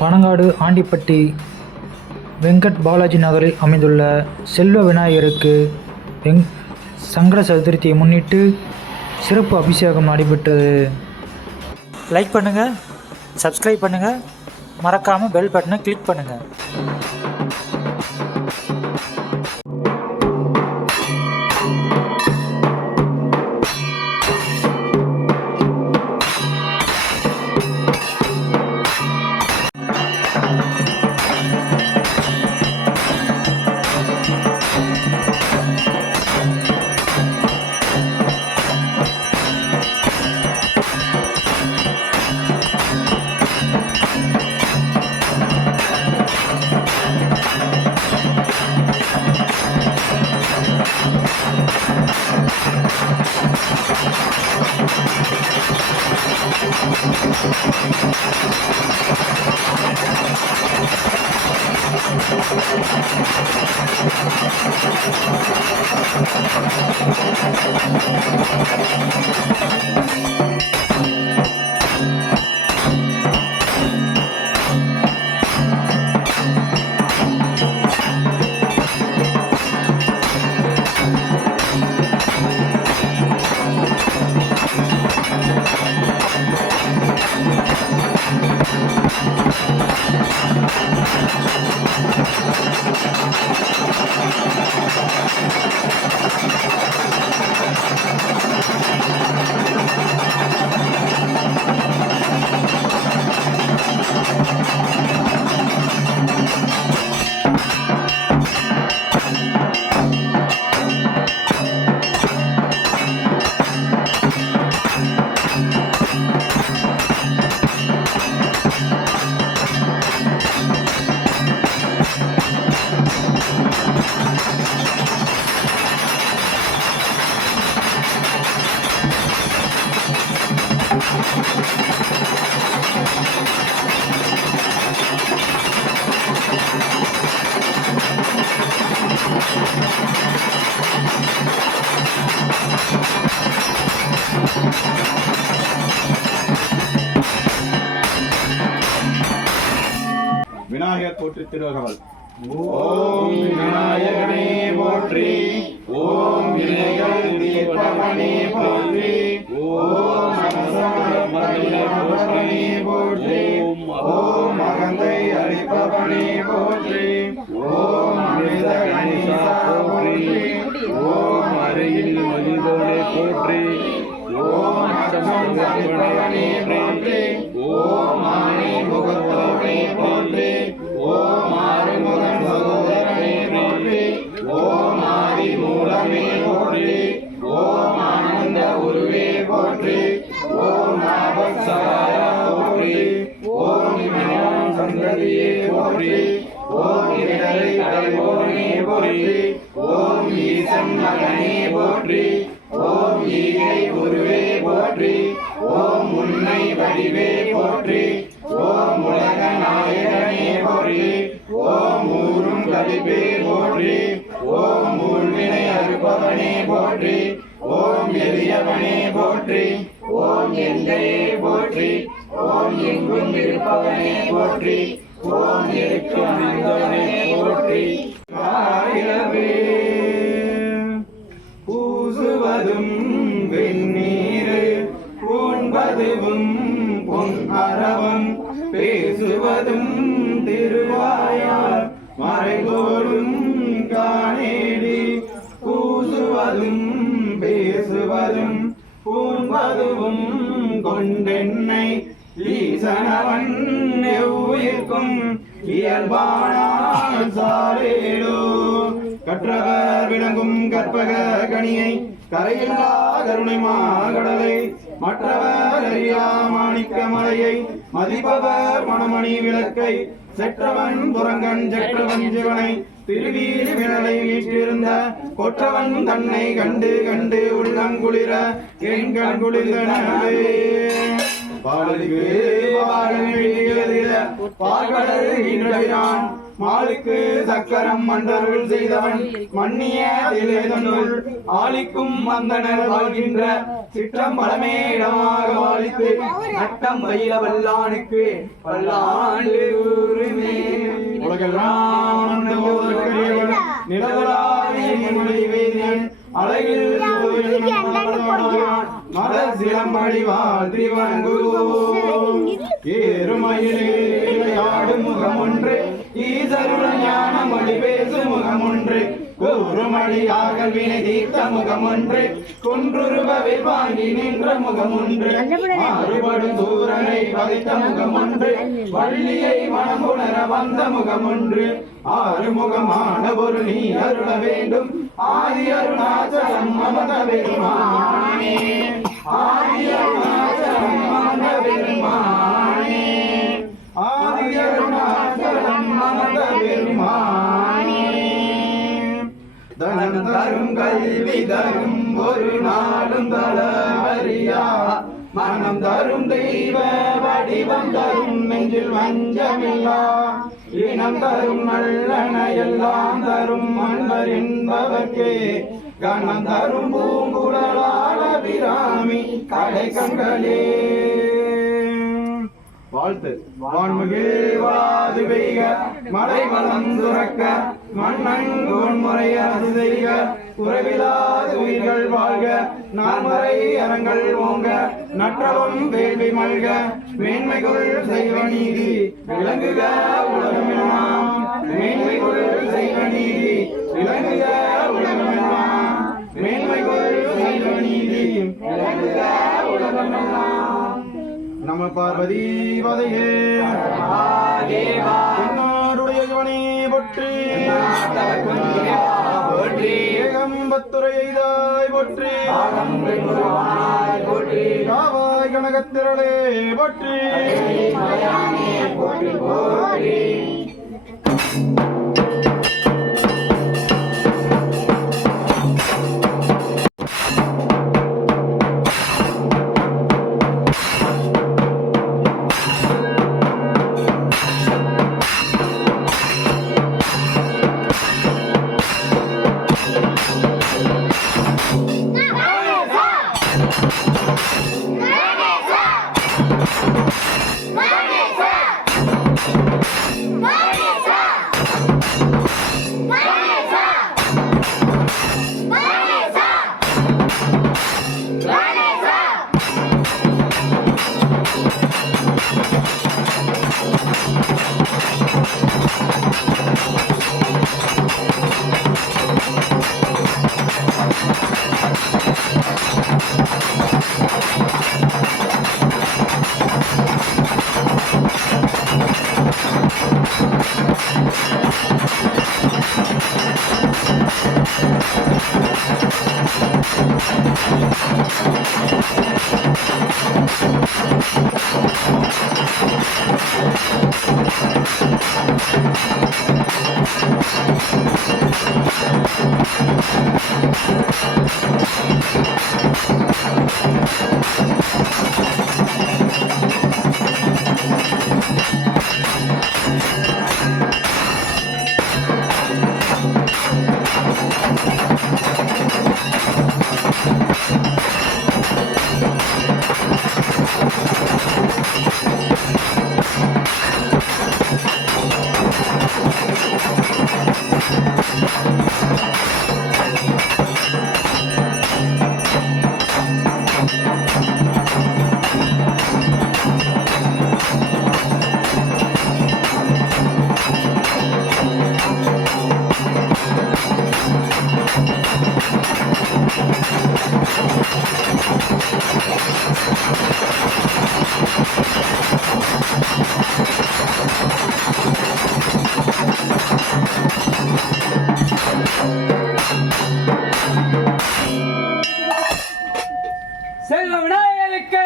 பனங்காடு ஆண்டிப்பட்டி வெங்கட் பாலாஜி நகரில் அமைந்துள்ள செல்வ விநாயகருக்கு சங்கட சதுர்த்தியை முன்னிட்டு சிறப்பு அபிஷேகம் நடைபெற்றது. லைக் பண்ணுங்கள், சப்ஸ்கிரைப் பண்ணுங்கள், மறக்காமல் பெல் பட்டனை கிளிக் பண்ணுங்கள். விநாயகர் போற்றி திருவகவல். ஓம் விநாயகனே போற்றி, ஓம் வினைகள் தீர்ப்பவனே போற்றி, ஓம் சமசமரபவனே போற்றி, ஓம் அகந்தை அழிப்பவனே போற்றி, ஓம் அமிர்த கணேசா போற்றி, ஓம் அருகில் மகிழ்வோனே போற்றி, ஓம் அச்சம் தருவனே போற்றி, ஓம் ஆணை முகத்தோனே போற்றி, ஓம் ஆறுமுகன் சகோதரனே போற்றி, ஓம் ஆதி மூலமே போற்றி, ஓம் ஆனந்த உருவே போற்றி, ஓம் ஆபத்சகாயா போற்றி, ஓம் இமயம் சந்ததியே போற்றி, ஓம் இடரை தலைவோனே போற்றி, ஓம் ஈசன் மகனே போற்றி, ஓம் ஈகை உருவே போற்றி, ஓம் உண்மை வடிவே போற்றி, ஓம் உலக நாயகனே போற்றி, ஓம் ஊரும் கழிப்பே போற்றி, ஓம் ஊழ்வினை அறுப்பவனே போற்றி, ஓம் எளியவனே போற்றி, ஓம் எந்தையே போற்றி, ஓம் எங்கும் இருப்பவனே போற்றி, ஓம் இருக்கும் அந்தவனே போற்றி. ஆயிரவே பூசுவதும் வெண்ணீரு, பூண்பதுவும் பொன் அறவும், பேசுவதும் திருவாயார் மறைகோடும் காணேடி, பூசுவதும் பேசுவதும் பூண்பதுவும் கொண்டென்னை ஈசனவன் எவ்வுயிர்க்கும் இயல்பானான் சாரேடோ. கற்றவர் விளங்கும் கற்பக கணியை, கரையில்லா கருணை மாகடலை, மற்றவர் அறியா மாணிக்க மலையை, மதிப்பவர் மணமணி விளக்கை, செற்றவன் புறங்கண் செற்றவன் சிவனை, திருவீழி வினலை வீற்றிருந்த கொற்றவன் தன்னை கண்டு கண்டு உள்ளங்குளிர என் கண் குளிர்ந்தனவே. பாடலுக்கு பாடல் மாலுக்கு சக்கரம் மன்றருள் செய்தவன் மன்னிய அதிலேதனுள் ஆளிக்கும் வந்தனர் வாழ்கின்ற சிற்றம் பலமே இடமாக வாழித்து நட்டம் பயில வல்லானுக்கு பல்லாண்டு உலகெல்லாம் நம்புவதற்குரியவன் நிலவலாவிய மொழி வேதியன் அழகில் மத சிலம்படி வாழ்த்தி வணங்குவோம் ஏறுமயிலே விளையாடும் முகம் ஒன்று ஈசருடன் ஞான மொழி பேசும் முகம் ஒன்று கூறுமொழியாக வினை தீர்த்த முகம் ஒன்று குன்றுருவில் வாங்கி நின்ற முகம் ஒன்று மாறுபடும் சூரனை வதைத்த முகம் ஒன்று வள்ளியை மனமுணர வந்த முகம் ஒன்று ஆறுமுகமான ஒரு நீ அருள வேண்டும் ஆதி அருணாச்சலம் மமத பெருமானே ஆதி அருணாச்சலம் மமத பெருமானே ஆதி அருணாச்சலம் மமத பெருமானே தனம் தரும் கல்வி தரும் ஒரு நாளும் தளவரியா மனம் தரும் தெய்வ வடிவம் தரும் நெஞ்சில் வஞ்சமில்லா இனம் தரும் நல்லன எல்லாம் தரும் அன்பர் என்பவர்க்கே கணம் தரும் பூங்குழலாள பிராமி கடை கண்களே வாழ்த்து வான்மிகில் வாது பெய்க மழை வளம் துறக்க மண்ணங்கோன் முறை அரசு செய்க குறைவிலாத உயிர்கள் வாழ்க நான்மறை அறங்கள் ஓங்க நற்றவம் வேள்வி மல்க மேன்மைகள் செய்வ நீதி விளங்குக உலகமெல்லாம் மேன்மைகள் செய்வ நீதி விளங்குக உலகமெல்லாம் மேன்மைகள் செய்வ நீதி விளங்குக உலகமெல்லாம் நம பார்வதி பதையே என்னாருடைய சிவனே போற்றி ஏகம்பத்துரை எய்தாய் போற்றி காவாய் கனகத்திரளே போற்றி செல்வ விநாயகருக்கு